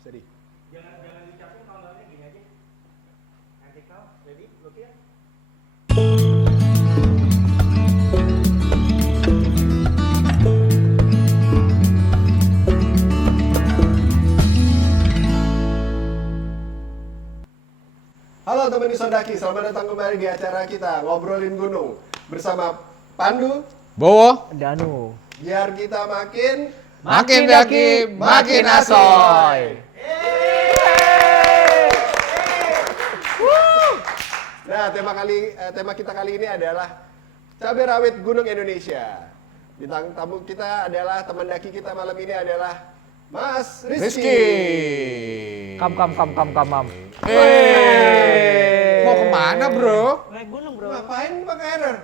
sedih. Jangan diucapin gambarnya gini aja. Nanti kau, ready, look ya. Halo teman Isodaki, selamat datang kembali di acara kita Ngobrolin Gunung bersama Pandu, Bowo, Danu. biar kita makin daki, makin asoy. Nah, tema kita kali ini adalah cabai rawit Gunung Indonesia. Bintang tamu kita adalah teman daki kita malam ini adalah Mas Rizky. Kam. Mau kemana bro? Naik gunung bro. Ngapain pakai error?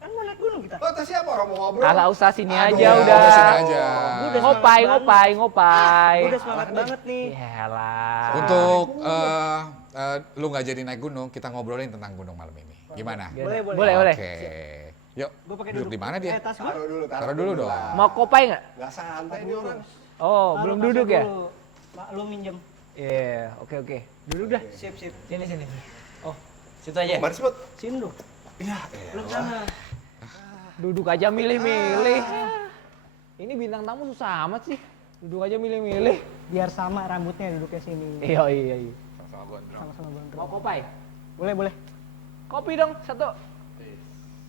Kan mau naik gunung kita. Oh, tas siapa orang mau ngobrol? Kagak usah sini Aduh, aja udah. Sini aja. Gua udah Ngopai. Gue udah semangat banget nih. Yalah. Untuk lu nggak jadi naik gunung, kita ngobrolin tentang gunung malam ini. Gimana? Boleh. Oke. Yuk, Gue pakai duduk di mana dia? Tas gue. Taruh dulu dong. Mau kopai nggak? Gak santai nih orang. Oh, belum duduk ya? Lu minjem. Iya, oke. Duduk dah. Sip. Sini. Oh, situ aja. Mari sebut. Sini dong. Iya, Lu sana. Duduk aja milih-milih. Ini bintang tamu susah amat sih. Duduk aja milih-milih. Biar sama rambutnya duduknya sini. Iya. Sama-sama gondrong. Mau kopai? Boleh. Kopi dong, satu.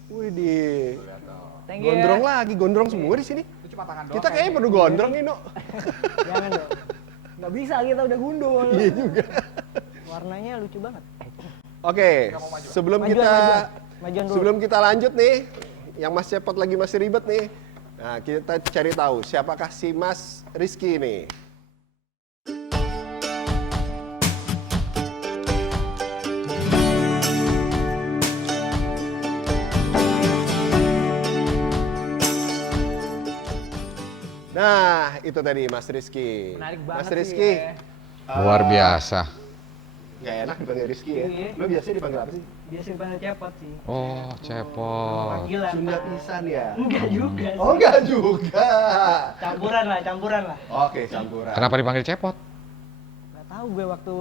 Wih di Thank you. gondrong lagi, gondrong semua di sini. Itu cuma tangan doang. Kita kayaknya perlu gondrong nih, No. Jangan dong. Nggak bisa kita udah gundul. Iya juga. Warnanya lucu banget. Oke, sebelum Majuan dulu. sebelum kita lanjut nih, yang Mas Cepot lagi masih ribet nih. Nah, kita cari tahu siapakah si Mas Rizky ini. Nah, itu tadi Mas Rizky. Menarik banget Mas sih Rizky. ya. Luar biasa. Gak enak dipanggil Rizky ya. Iya. Lo biasanya dipanggil apa sih? Biasa dipanggil cepot sih. Oh, cepot. Panggilan. Sunda pisan ya? Enggak juga. Oh, enggak juga. Campuran lah. Oke, campuran. Kenapa dipanggil cepot? Gak tahu gue waktu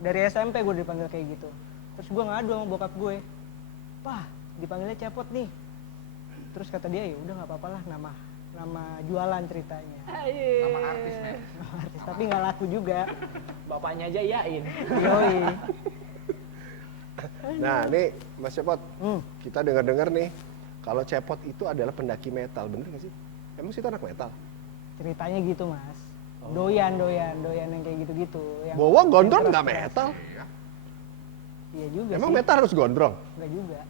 dari SMP gue dipanggil kayak gitu. Terus gue ngadu sama bokap gue. Wah, dipanggilnya cepot nih. Terus kata dia, ya udah nggak apa-apa lah nama jualan ceritanya. Nama artis nih. Artis, tapi nggak laku juga. Bapaknya aja iyain. Yoi. Nah, nih Mas Cepot, Hmm. kita dengar-dengar nih kalau Cepot itu adalah pendaki metal, bener gak sih? Emang sih itu anak metal? Ceritanya gitu mas. Doyan yang kayak gitu-gitu. Yang Bawa gondrong yang nggak keras-keras. metal? Iya juga Emang sih. metal harus gondrong? Nggak juga.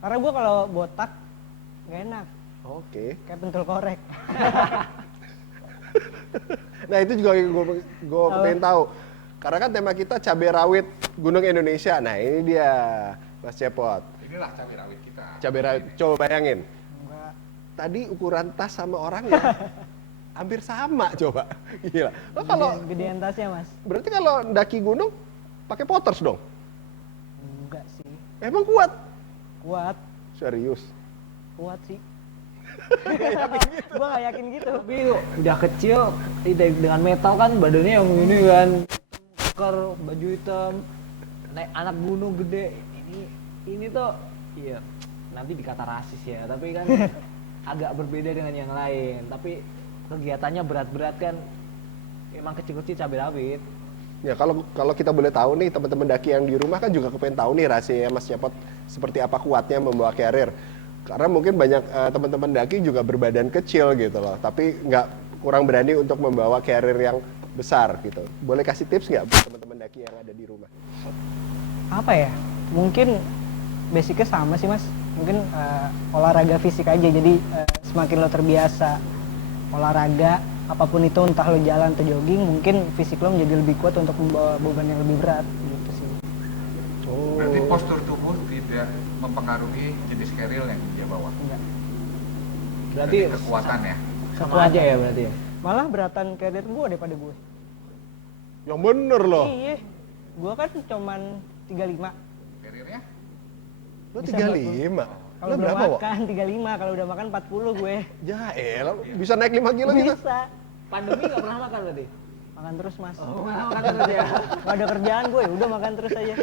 Karena gue kalau botak nggak enak. Oke. Kayak pentul korek. Nah itu juga yang gue pengen tahu. Karena kan tema kita cabai rawit Gunung Indonesia. Nah ini dia Mas Cepot. Inilah cabai rawit kita. Cabai rawit, coba bayangin. Enggak. Tadi ukuran tas sama orangnya hampir sama coba. Gila. Lo kalau Gedean tasnya mas. berarti kalau daki gunung pakai potters dong? Enggak sih. Emang kuat? Kuat. Serius? Kuat sih. Gue gak yakin gitu. Tapi udah kecil dengan metal kan badannya yang ini kan keker, baju hitam, naik anak gunung gede. Ini tuh iya nanti dikata rasis ya, tapi kan agak berbeda dengan yang lain. Tapi kegiatannya berat-berat kan, emang kecil-kecil cabai rawit. Ya kalau kita boleh tahu nih teman-teman daki yang di rumah kan juga kepengen tahu nih rahasia Mas Cepot seperti apa kuatnya membawa carrier. Karena mungkin banyak teman-teman daki juga berbadan kecil gitu loh, tapi kurang berani untuk membawa carrier yang besar gitu. Boleh kasih tips nggak buat teman-teman daki yang ada di rumah? Apa ya? Mungkin basicnya sama sih mas. Mungkin olahraga fisik aja. Jadi semakin lo terbiasa olahraga apapun itu, entah lo jalan atau jogging, mungkin fisik lo menjadi lebih kuat untuk membawa beban yang lebih berat gitu sih. Oh. Berarti postur tubuh tidak mempengaruhi jenis carrier yang dia bawa. Enggak. Berarti kekuatan ya. sama aja ya berarti ya. Malah beratan carrier gue daripada gue. Yang bener loh. Iya. Gue kan cuman 35. Carriernya? Lo Bisa 35. Kalau Lo belum berapa, Wak? makan 35, kalau udah makan 40 gue. Ya elah, bisa naik 5 kilo gitu. Bisa. Pandemi nggak pernah makan berarti? Makan terus mas. Oh, makan terus ya. Gak ada kerjaan gue, udah makan terus aja.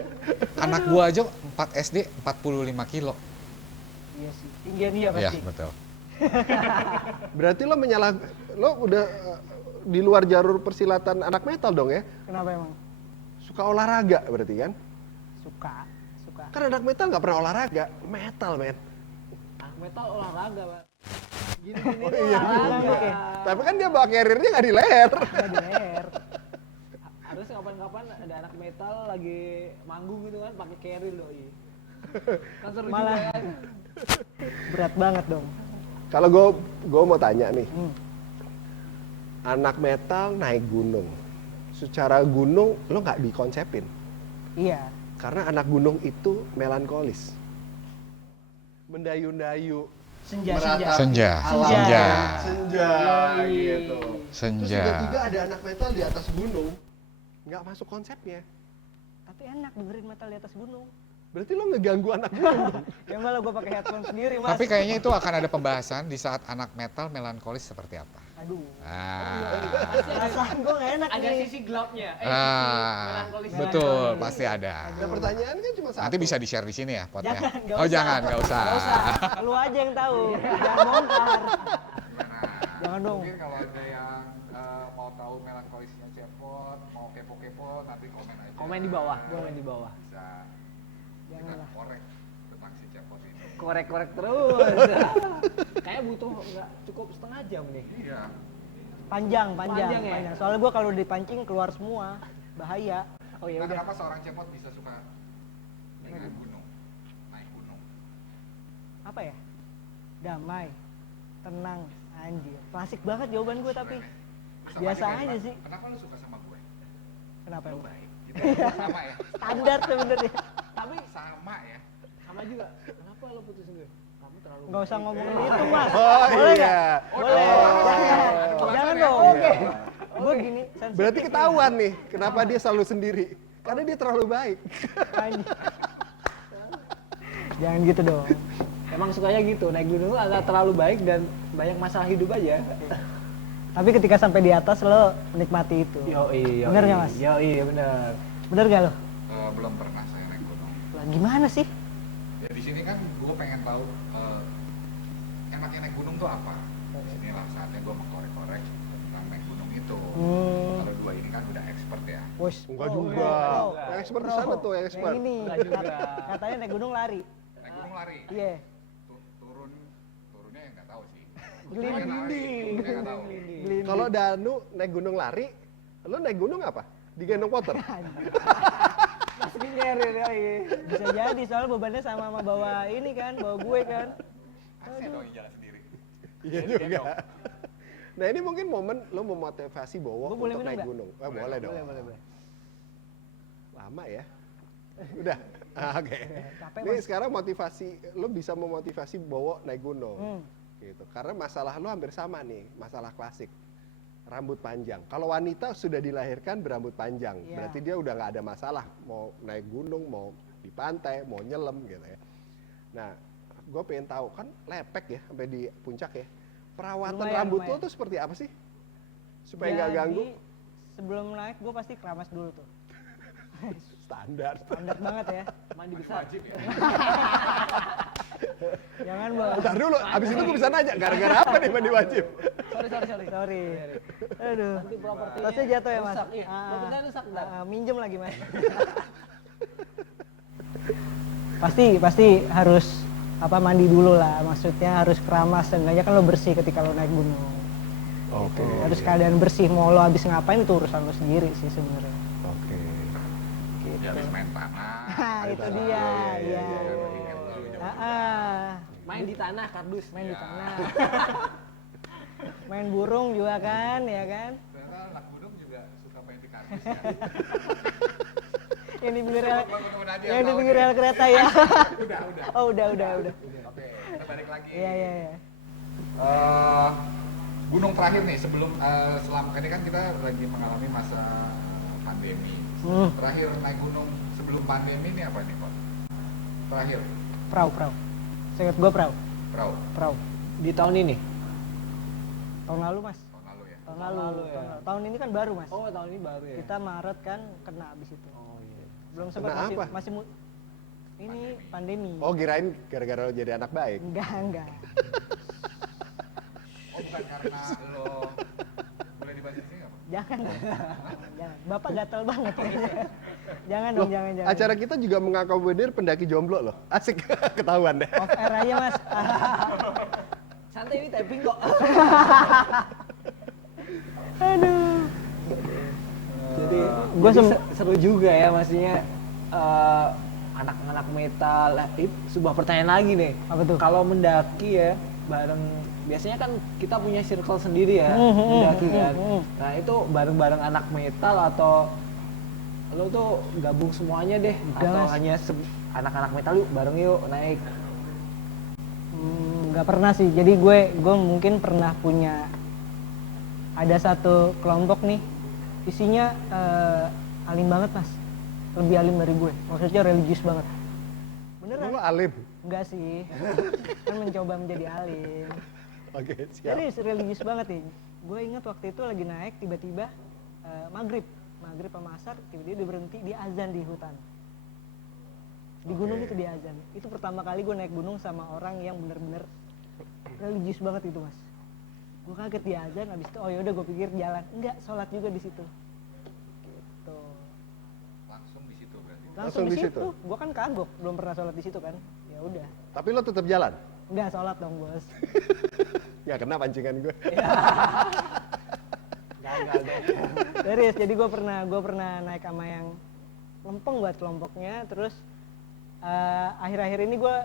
Anak gua aja 4 SD 45 kilo. Iya sih, tinggian dia Iya, pasti. betul. Berarti lo udah di luar jalur persilatan anak metal dong ya? Kenapa emang? Suka olahraga berarti kan? Suka. Kan anak metal nggak pernah olahraga, metal men. Anak metal olahraga, Pak. Gini Oh, iya olahraga. juga. Tapi kan dia bawa carrier-nya nggak di leher. Gak di leher. Harus kapan-kapan ada anak metal lagi manggung gitu kan pakai carry loh. Iya. Kan seru Malah. juga kan. Berat banget dong. Kalau gue mau tanya nih, Hmm. anak metal naik gunung. Secara gunung lo nggak dikonsepin. Iya. Karena anak gunung itu melankolis. Mendayu-dayu. Senja. Senja. alam. Senja. Senja gitu. Terus Senja. tiba-tiba ada anak metal di atas gunung. Nggak masuk konsepnya. Tapi enak dengerin metal di atas gunung. Berarti lo ngeganggu anak gunung. Ya malah gue pakai headphone sendiri mas. Tapi kayaknya itu akan ada pembahasan di saat anak metal melankolis seperti apa. Aduh. Ah. Perasaan gue gak enak Ada nih. sisi gelapnya. Ah, betul, pasti ada. Nah, pertanyaan kan cuma satu. Nanti bisa di-share di sini ya potnya. Jangan, nggak Oh, usah. jangan, nggak usah. Gak usah. Lu aja yang tahu. Jangan bongkar. Jangan dong. Mungkin kalau ada yang mau tahu melankolisnya Cepot, mau kepo-kepo, nanti komen aja. Komen di bawah, komen di bawah. Bisa kita Janganlah. korek tentang si Cepot ini. Korek-korek terus. Kayak butuh nggak cukup setengah jam nih. Iya. Panjang ya? Panjang ya? Soalnya gue kalau dipancing keluar semua. Bahaya. Oh ya Nah, udah. kenapa seorang Cepot bisa suka dengan gunung? Naik gunung. Apa ya? Damai. Tenang. Anjir. Klasik banget jawaban gue tapi. Terus sama Biasa dia, aja kenapa- sih. Kenapa lu suka sama gue? Kenapa? Lu emang? baik. Gitu. Sama ya? Standar sebenarnya. Tapi Sama ya? sama juga. Kenapa lo putusin gue? Kamu terlalu Nggak usah baik. ngomongin itu mas. Oh Boleh iya. nggak? Boleh. Oh. Jangan. Jangan dong. Oke. Gue gini. sensitif Berarti ya. ketahuan nih, kenapa dia selalu sendiri. Karena dia terlalu baik. Anjir. Jangan gitu dong. Emang sukanya gitu, naik gunung agak terlalu baik dan banyak masalah hidup aja. Tapi ketika sampai di atas lo menikmati itu. Iya. Bener nggak, Mas? Iya bener. Bener gak lo? Belum pernah saya naik gunung. Lah gimana sih? Ya di sini kan gue pengen tahu enaknya naik gunung tuh apa. Inilah saatnya gue mengkorek-korek tentang naik gunung itu. Kalau dua ini kan udah expert ya. Wes. Enggak Oh, juga. oh, Yang expert di sana tuh, yang expert. Yang ini. Enggak juga. Katanya naik gunung lari. Naik gunung lari. Iya. Turunnya yang nggak tahu sih. Gelinding. Turunnya nggak tahu. Gelinding. Kalau Danu naik gunung lari, lo naik gunung apa? Digendong motor? Masukin carrier ya. Bisa jadi soalnya bebannya sama bawa ini kan, bawa gue kan. Saya dong yang jalan sendiri. Iya juga. Nah ini mungkin momen lo memotivasi Bowo Gua boleh untuk minum naik nggak? gunung. Boleh dong. Boleh. Lama ya. Udah. Oke. Capek, Ini Mas. sekarang motivasi lo bisa memotivasi Bowo naik gunung. Hmm. Gitu. Karena masalah lo hampir sama nih, masalah klasik. Rambut panjang. Kalau wanita sudah dilahirkan berambut panjang, Iya. berarti dia udah nggak ada masalah mau naik gunung, mau di pantai, mau nyelam gitu ya. Nah, gue pengen tahu kan lepek ya sampai di puncak ya. Perawatan Lumayan, rambut lo lumayan. tuh seperti apa sih? Supaya nggak Jadi, ganggu. sebelum naik gue pasti keramas dulu tuh. Standar. Standar banget ya. Mandi besar. Wajib ya. Jangan bawa. Bentar dulu, abis itu gue bisa nanya gara-gara apa nih mandi wajib? Sorry. Aduh. Nanti propertinya Tasnya jatuh ya mas. rusak, iya. Propertinya rusak, ntar. Minjem lagi mas. pasti harus mandi dulu lah. Maksudnya harus keramas. Seenggaknya kan lo bersih ketika lo naik gunung. Oke. Harus keadaan bersih. Mau lo habis ngapain itu urusan lo sendiri sih sebenarnya. Oke. Ya habis main tanah. Nah, itu dia. Iya. Main di tanah kardus. Main di tanah. Main burung juga kan, ya kan? Ternyata anak gunung juga suka main di kardus ya. Yang di pinggir rel, Teman-teman Nadia yang di tahu pinggir nih. rel kereta ya. Udah. Oh udah. Oke, kita balik lagi. Iya. Gunung terakhir nih sebelum selama ini kan kita lagi mengalami masa pandemi. Terakhir naik gunung sebelum pandemi ini apa nih, Pak? Terakhir Perahu. Seingat gua perahu. perahu Perahu. Di tahun ini. Tahun lalu mas. tahun lalu ya. Tahun lalu. ya. Tahun ini kan baru mas. Oh tahun ini baru ya. Kita Maret kan kena abis itu. Oh iya. Belum sempat Kena apa? ini pandemi. Oh, kirain gara-gara lo jadi anak baik. Enggak. Oh bukan karena lo boleh dibahas di sini nggak, Pak? Jangan. Jangan. Bapak gatel banget. Jangan Loh, dong, jangan. acara kita juga mengakomodir pendaki jomblo loh. Asik, ketahuan deh. Off air aja mas. Santai ini tapping kok. Aduh. Jadi Gua seru juga ya maksudnya anak-anak metal. Itu sebuah pertanyaan lagi nih. Apa tuh? Kalau mendaki ya bareng biasanya kan kita punya circle sendiri ya mendaki kan. Nah itu bareng-bareng anak metal atau lo tuh gabung semuanya deh Udah, atau Mas. hanya anak-anak metal yuk bareng yuk naik. Nggak pernah sih. Jadi gue mungkin pernah punya ada satu kelompok nih isinya alim banget mas, lebih alim dari gue. Maksudnya religius banget. Beneran? Lo alim. Enggak sih. Kan mencoba menjadi alim. Oke, siap. Jadi religius banget nih. Gue ingat waktu itu lagi naik tiba-tiba maghrib sama asar tiba-tiba dia berhenti di azan di hutan. Di gunung Oke. itu di azan. Itu pertama kali gue naik gunung sama orang yang bener-bener religius banget itu mas. Gue kaget di azan, abis itu oh yaudah gue pikir jalan. Enggak, sholat juga di situ. Gitu. Langsung di situ berarti. Langsung di situ. Gue kan kagok, belum pernah sholat di situ kan. Ya udah. Tapi lo tetap jalan? Enggak sholat dong bos. Ya kena pancingan gue. Gagal deh. Serius, jadi gue pernah naik sama yang lempeng buat kelompoknya. Terus akhir-akhir ini gue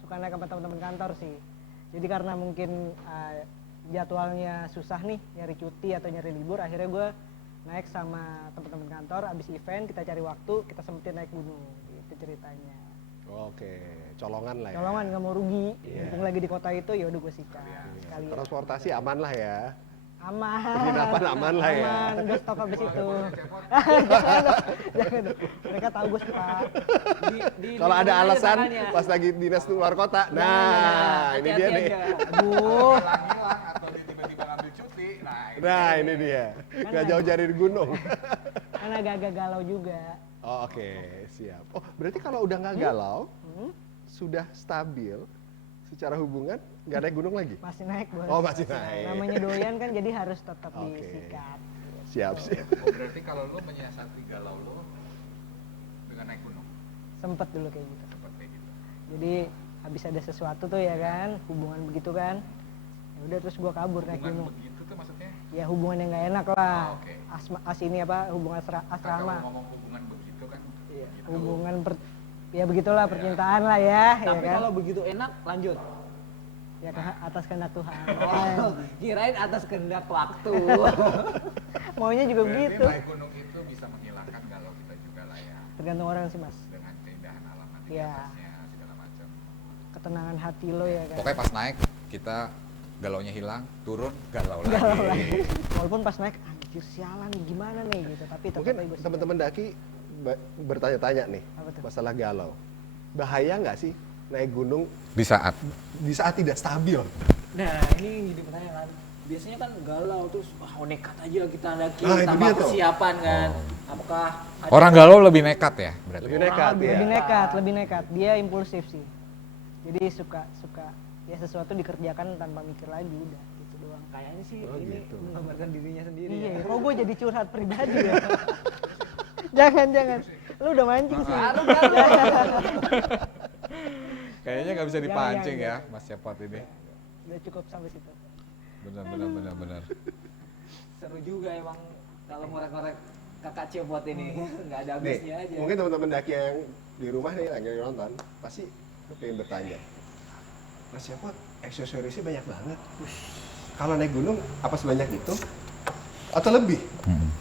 suka naik sama teman-teman kantor sih. Jadi karena mungkin jadwalnya susah nih nyari cuti atau nyari libur, akhirnya gue naik sama teman-teman kantor. Abis event kita cari waktu, kita sempetin naik gunung. Gitu ceritanya. Oke, colongan lah ya. Colongan nggak mau rugi, Iya. mumpung lagi di kota itu ya udah gue sikat sekalian. Transportasi aman lah ya. Aman. Penginapan aman lah ya. Aman, udah stop habis itu. Jangan dong. Mereka tahu gue suka. Kalau ada alasan tangannya. pas lagi dinas luar kota, nah ini dia hati-hati nih. aja. Aduh. Hilang atau dia tiba-tiba ngambil cuti, Nah ini dia. Gak jauh dari gunung. Kan agak-agak galau juga. Oh, oke, siap. Oh, berarti kalau udah nggak galau, sudah stabil secara hubungan, nggak naik gunung lagi? Masih naik bos. Oh, masih naik. Namanya doyan kan jadi harus tetap Oke. disikat. Siap, siap. Oh berarti kalau lo menyiasati galau lo dengan naik gunung, Sempet dulu kayak gitu. seperti gitu. Jadi habis ada sesuatu tuh ya kan, hubungan begitu kan. Ya udah terus gua kabur naik Hubungan gunung. begitu tuh maksudnya? Ya hubungan yang nggak enak lah. Oh, oke. Ini apa hubungan Kan kalau asrama. ngomong hubungan begitu kan, Iya, gitu. hubungan ya begitulah percintaan lah ya, Tapi ya kan? kalau begitu enak lanjut. Ya atas kehendak Tuhan. Oh, kirain atas kehendak waktu. Maunya juga Berarti begitu. naik gunung itu bisa menghilangkan galau kita juga lah ya, Tergantung orang sih mas. dengan keindahan alam nanti Iya. di atasnya segala macam. Ketenangan hati lo ya kan. Pokoknya pas naik kita galaunya hilang, turun galau lagi. Galau lagi. Walaupun pas naik anjir sialan nih gimana nih gitu. Tapi tetap Mungkin aja bersih. teman-teman daki bertanya-tanya nih Apa tuh? masalah galau. Bahaya nggak sih naik gunung Di saat di saat tidak stabil? Nah ini jadi pertanyaan. Biasanya kan galau terus wah nekat aja kita daki Nah, itu tanpa dia tuh. persiapan kan. Apakah ada- orang galau lebih nekat ya berarti. Lebih nekat ya. Lebih nekat. Dia impulsif sih. Jadi suka ya sesuatu dikerjakan tanpa mikir lagi udah gitu doang. kayaknya sih Oh, ini gitu. menggambarkan dirinya sendiri. Iya, ya. kok gue jadi curhat pribadi ya? jangan. Lu udah mancing sih. Kayaknya nggak bisa Jangan, dipancing jangan. ya Mas Cepot ini. Udah cukup sampai situ. Benar. Seru juga emang kalau ngorek-ngorek kakak Cepot ini. Nggak ada Nih, habisnya aja. mungkin teman-teman daki yang di rumah nih lagi nonton pasti pengen bertanya, Mas Cepot aksesorisnya banyak banget. Kalau naik gunung apa sebanyak itu? Atau lebih?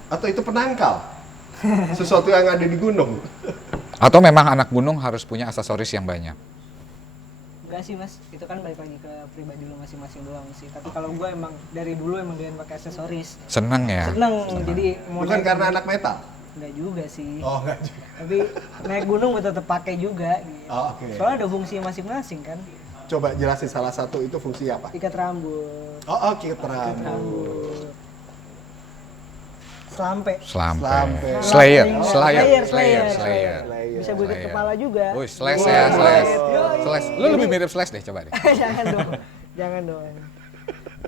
Atau itu penangkal? Sesuatu yang ada di gunung? Atau memang anak gunung harus punya aksesoris yang banyak? Enggak sih mas, itu kan balik lagi ke pribadi lo masing-masing doang sih. Tapi kalau gue emang dari dulu emang doyan pakai aksesoris. Seneng ya? Seneng, jadi mau Bukan naik karena gunung- anak metal? Enggak juga sih. Oh, enggak juga. Tapi naik gunung gue tetap pakai juga. Gitu. Oh, oke. Soalnya ada fungsi masing-masing kan. Coba jelasin salah satu itu fungsi apa? Ikat rambut. Oh, oke, terang. Rambut. Selampe. Selampe. Selampe. Slayer. Slayer. Slayer. Bisa buat Slayer. kepala juga. Wih, Slash ya, Slash. Yoi. Slash. Lu lebih mirip Slash deh, coba deh. Jangan dong. Jangan dong.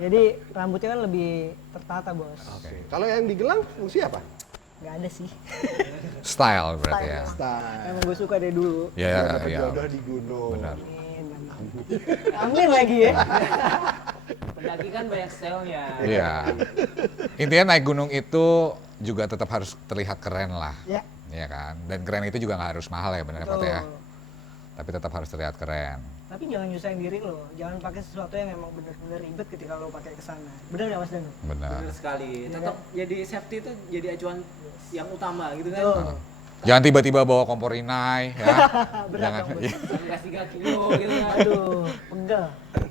Jadi rambutnya kan lebih tertata, Bos. Kalau yang digelang fungsi apa? Nggak ada sih. Style berarti ya. Style. Emang gue suka dari dulu. Ya, Dapat ya. jodoh di gunung. Benar. Amin lagi ya. Pendaki kan banyak stylenya. Iya. Intinya naik gunung itu juga tetap harus terlihat keren lah. Ya. Iya kan? Dan keren itu juga nggak harus mahal ya benar Pot ya. Betul. Tapi tetap harus terlihat keren. Tapi jangan nyusahin diri lo. Jangan pakai sesuatu yang emang bener-bener ribet ketika lo pakai ke sana. Bener nggak Mas Danu? Benar. Bener sekali. Tetap jadi safety itu jadi acuan yang utama gitu kan. Betul. Jangan tiba-tiba bawa kompor inai ya. Berat Jangan. dong, Bos. Iya. Sampai kasih 3 kilo gitu kan. Aduh, pegel.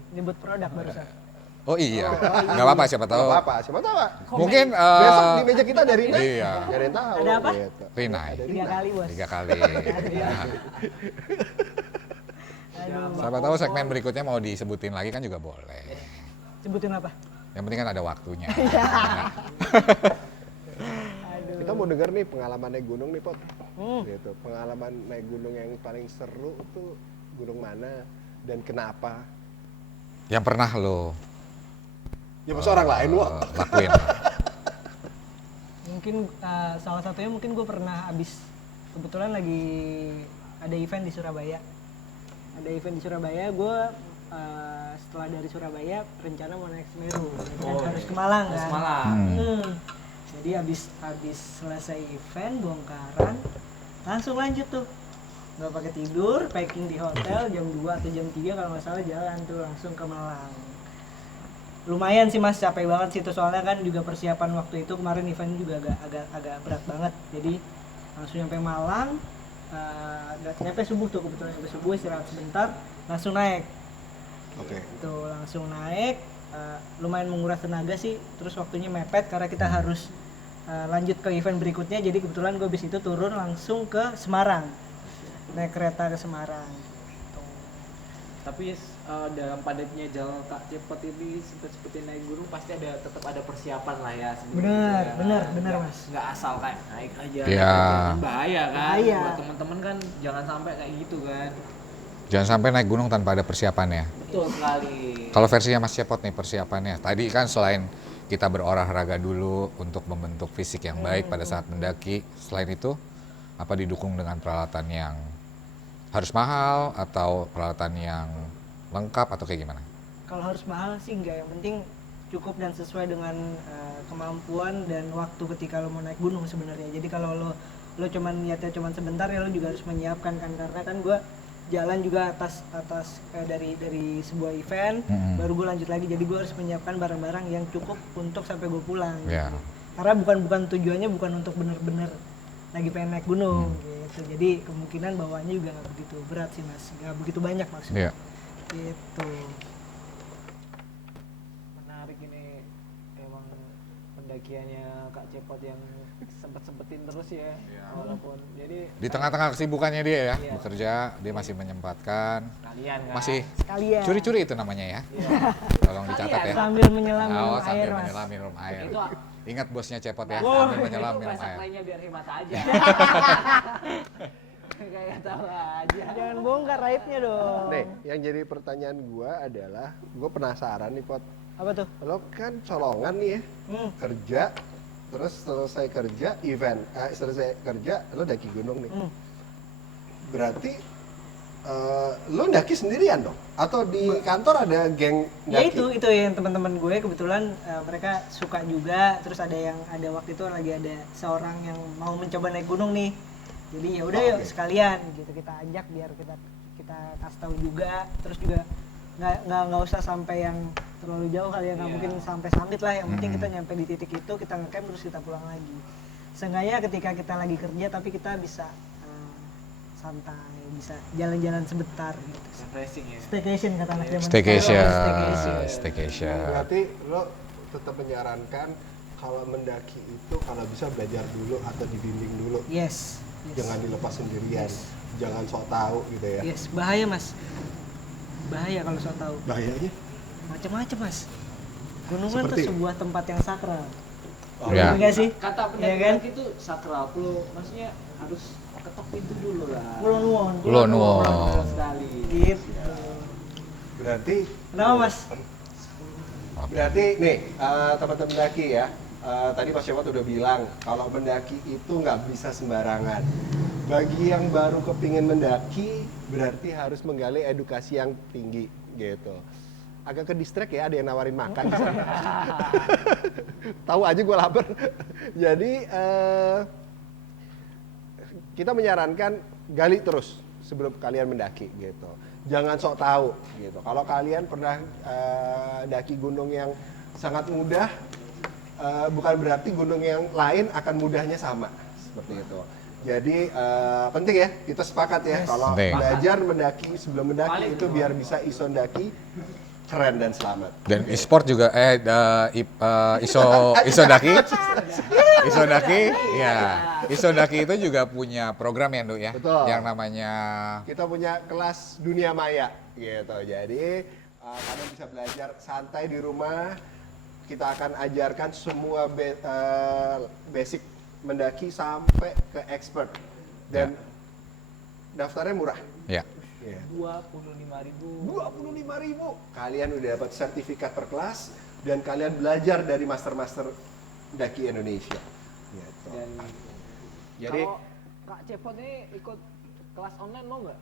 Nyebut produk barusan. Oh iya. Nggak apa-apa siapa tahu. Gak apa-apa, siapa tahu Pak. Mungkin Besok di meja kita dari ini. Iya. Gak ada yang tahu. Ada apa? Gitu. Rinai. Ada 3 Rinai. kali, Bos. 3 kali. Ya. Aduh. Siapa tahu segmen berikutnya mau disebutin lagi kan juga boleh. Sebutin apa? Yang penting kan ada waktunya. Kita mau denger nih pengalaman naik gunung nih Pot. Hmm. Gitu. Pengalaman naik gunung yang paling seru tuh gunung mana dan kenapa? Yang pernah lo Ya masa orang lain wah. lakuin. Mungkin salah satunya mungkin gue pernah habis kebetulan lagi ada event di Surabaya. Ada event di Surabaya, gue setelah dari Surabaya rencana mau naik Semeru dan harus ke Malang kan. Semalam. Jadi habis selesai event bongkaran langsung lanjut tuh. Nggak pakai tidur, packing di hotel jam 2 atau jam 3 kalau nggak salah jalan tuh langsung ke Malang. Lumayan sih Mas, capek banget sih itu soalnya kan juga persiapan waktu itu kemarin event juga agak berat banget. Jadi langsung nyampe Malang, nyampe subuh tuh kebetulan nyampe subuh istirahat sebentar, langsung naik. Oke. Itu langsung naik, lumayan menguras tenaga sih. Terus waktunya mepet karena kita harus lanjut ke event berikutnya. Jadi kebetulan gue habis itu turun langsung ke Semarang, naik kereta ke Semarang. Tapi dalam padatnya jalan Kak Cepot ini seperti naik gunung pasti tetap ada persiapan lah ya sebelumnya. Bener Mas. Nggak asal kayak naik aja. Iya. Kan bahaya kan. Bahaya. Buat teman-teman kan jangan sampai kayak gitu kan. Jangan sampai naik gunung tanpa ada persiapannya. Betul sekali. Kalau versinya Mas Cepot nih persiapannya. Tadi kan selain kita berolahraga dulu untuk membentuk fisik yang baik pada saat mendaki, selain itu apa didukung dengan peralatan yang harus mahal atau peralatan yang lengkap atau kayak gimana? Kalau harus mahal sih enggak, yang penting cukup dan sesuai dengan kemampuan dan waktu ketika lo mau naik gunung sebenarnya. Jadi kalau lo cuman niatnya cuman sebentar ya lo juga harus menyiapkan kan, karena kan gue jalan juga atas dari sebuah event baru gue lanjut lagi, jadi gue harus menyiapkan barang-barang yang cukup untuk sampai gue pulang. Ya. Karena bukan tujuannya bukan untuk bener-bener lagi pengen naik gunung gitu. Jadi kemungkinan bawaannya juga nggak begitu berat sih Mas, nggak begitu banyak maksudnya. Iya. Gitu. Menarik ini emang pendakiannya Kak Cepot yang sempet-sempetin terus ya. Walaupun jadi Di tengah-tengah kesibukannya dia ya, Iya. bekerja, dia masih menyempatkan, kalian kan. masih Sekalian. curi-curi itu namanya ya. Tolong dicatat ya. Sambil menyelam minum Oh, sambil air Mas. menyelam minum air. Itu Ingat bosnya Cepot ya, Wow, sambil menyelam itu minum pesak air. lainnya biar hemat aja. Kayak tahu aja. Jangan bongkar raibnya dong. Nih, yang jadi pertanyaan gua adalah, gua penasaran nih Pot. Apa tuh? Lo kan colongan nih ya, kerja, terus selesai kerja event, selesai kerja lo daki gunung nih. Berarti lo daki sendirian dong? Atau di kantor ada geng Ya daki? itu yang teman-teman gue kebetulan mereka suka juga, terus ada waktu itu lagi ada seorang yang mau mencoba naik gunung nih. Jadi ya udah yuk sekalian gitu kita ajak biar kita kasih tahu juga, terus juga nggak usah sampai yang terlalu jauh kali ya, nggak mungkin sampai Summit lah, yang penting kita nyampe di titik itu kita ngecamp terus kita pulang lagi. Seenggaknya ketika kita lagi kerja tapi kita bisa santai, bisa jalan-jalan sebentar gitu. Refreshing ya. Staycation kata anak zaman Staycation. sekarang. Staycation. Berarti lo tetap menyarankan kalau mendaki itu kalau bisa belajar dulu atau dibimbing dulu. Yes. Jangan dilepas sendirian. Jangan sok tahu gitu ya. Yes, bahaya Mas. Bahaya kalau so tahu. Bahayanya? Macam-macam Mas. Gunungan Seperti? tuh sebuah tempat yang sakral. Oh, Ya. Enggak sih? Kata Iya kan? pendaki itu sakral flow, maksudnya harus ketok pintu dulu lah. Kulon won. Kulon won. Betul sekali. Gitu. Berarti Kenapa mas? nih teman-teman mendaki ya. Tadi Mas Syawat udah bilang kalau mendaki itu nggak bisa sembarangan. Bagi yang baru kepingin mendaki berarti harus menggali edukasi yang tinggi gitu. Agak ke distract ya, ada yang nawarin makan. Tahu aja gue lapar. Jadi kita menyarankan gali terus sebelum kalian mendaki gitu. Jangan sok tahu gitu. Kalau kalian pernah daki gunung yang sangat mudah, bukan berarti gunung yang lain akan mudahnya sama seperti itu. Jadi penting ya kita sepakat ya kalau Penting. belajar mendaki sebelum mendaki itu biar bisa ison daki keren dan selamat. Dan e-sport juga Isodaki ya. Isodaki itu juga punya program ya, Nduk ya. Betul. Yang namanya Kita punya kelas dunia maya gitu. Jadi kalian bisa belajar santai di rumah. Kita akan ajarkan semua basic mendaki sampai ke expert. Dan daftarnya murah. ya. 25.000. 25.000. Kalian udah dapat sertifikat per kelas dan kalian belajar dari master-master daki Indonesia. Gitu. Dan Jadi kalau Kak Cepot ini ikut kelas online mau nggak?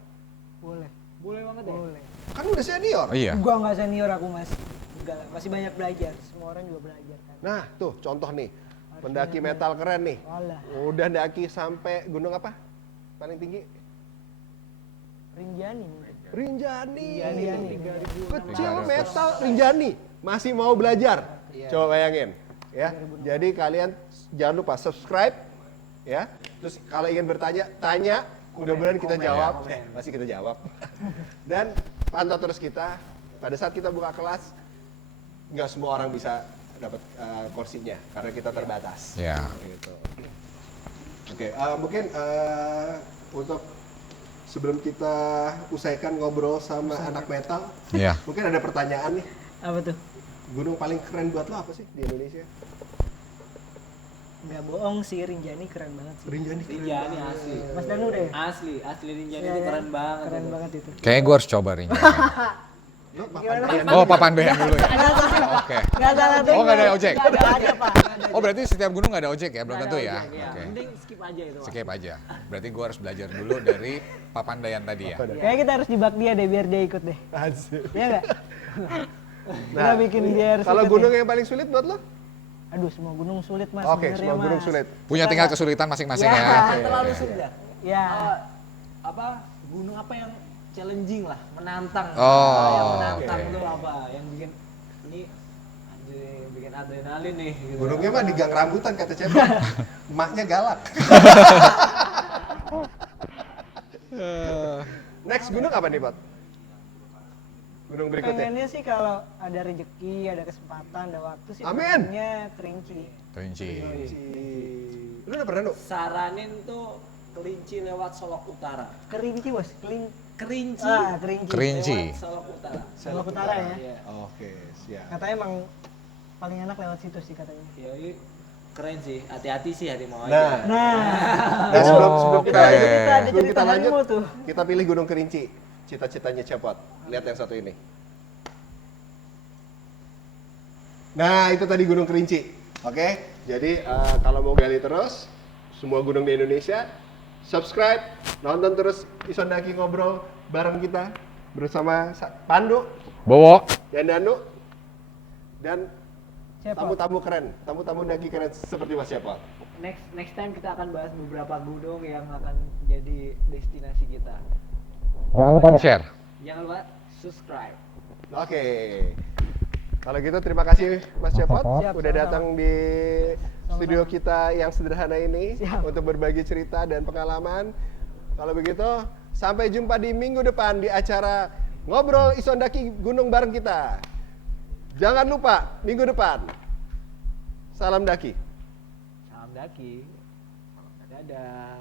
Boleh. Boleh banget ya? Boleh. kan udah senior. Oh iya. Gua nggak senior aku mas. Enggak lah, masih banyak belajar. Semua orang juga belajar kan. Nah, tuh contoh nih. Pendaki metal keren nih. Walah. Udah daki sampai gunung apa? Paling tinggi? Rinjani mungkin. Rinjani. Rinjani. Kecil metal Rinjani masih mau belajar. Iya. Coba bayangin ya. Jadi kalian jangan lupa subscribe ya. Terus kalau ingin bertanya, tanya. Mudah-mudahan kita jawab. Masih kita jawab. Dan pantau terus kita. Pada saat kita buka kelas, nggak semua orang bisa dapat kursinya karena kita terbatas. Ya. Gitu. Oke, mungkin untuk sebelum kita usaikan ngobrol sama anak metal, Ya. mungkin ada pertanyaan nih. Apa tuh? Gunung paling keren buat lo apa sih di Indonesia? Nggak bohong sih, Rinjani keren banget sih. Rinjani keren Rinjani banget. asli. Mas Danu deh. Asli Rinjani Iya, itu iya. keren banget. Keren itu. banget itu. Kayaknya gue harus coba Rinjani. Lo Papandayan Oh, Papandayan dulu ya. Oke. Nggak salah tuh. Oh, nggak ada ojek? Nggak ada pak. Oh, berarti setiap gunung nggak ada ojek ya? Belum Nggak tentu ada ya? ojek, iya. Oke. Mending skip aja itu. Pak. Skip aja. Berarti gue harus belajar dulu dari Papandayan tadi ya. Kayaknya kita harus jebak dia deh biar dia ikut deh. Asik. Iya nggak? Nah, Kita bikin dia harus kalau ikut gunung deh. yang paling sulit buat lo? Aduh, semua gunung sulit mas. Oke, sebenarnya, semua gunung Mas. sulit. Punya tingkat kesulitan masing-masing Ya. ya. Jangan terlalu sudah. Ya. Apa gunung apa yang challenging lah, menantang. Oh, yang menantang oke. itu apa? Yang bikin ini anjir, bikin adrenalin nih. Gitu. Gunungnya mah di gang rambutan kata Cepot. Emaknya galak. Next gunung apa nih, Pot? Gunung berikutnya. Pengennya sih kalau ada rezeki, ada kesempatan, ada waktu sih. Amin. pengennya Kerinci. Kerinci. Lu udah pernah, Nuk? Saranin tuh Kelinci lewat Solok Utara. Kerinci bos, Kerinci. Kerinci. Kerinci. Lewat Solok Utara. Solok Utara ya. Iya. Oke, siap. Katanya emang paling enak lewat situ sih katanya. Ya, ini keren sih. Hati-hati sih hati mau Nah. aja. Nah, Nah, sebelum Oke. kita ada sebelum cerita kita lanjut, Danu tuh. kita pilih Gunung Kerinci. Cita-citanya Cepot. Lihat yang satu ini. Nah, itu tadi Gunung Kerinci. Oke, jadi kalau mau gali terus semua gunung di Indonesia, subscribe, nonton terus Isondaki ngobrol bareng kita bersama Pandu Bowo. dan Danu dan Siapa? tamu-tamu keren, tamu-tamu daki keren seperti Mas Cepot. Next time kita akan bahas beberapa gunung yang akan jadi destinasi kita. Jangan lupa share. Jangan lupa subscribe. Oke. Kalau gitu terima kasih Mas Cepot Siap, udah sama-sama. datang di studio kita yang sederhana ini Siap. untuk berbagi cerita dan pengalaman. Kalau begitu, sampai jumpa di minggu depan di acara Ngobrol Isondaki Gunung bareng kita. Jangan lupa minggu depan. Salam daki. Salam daki. Dadah.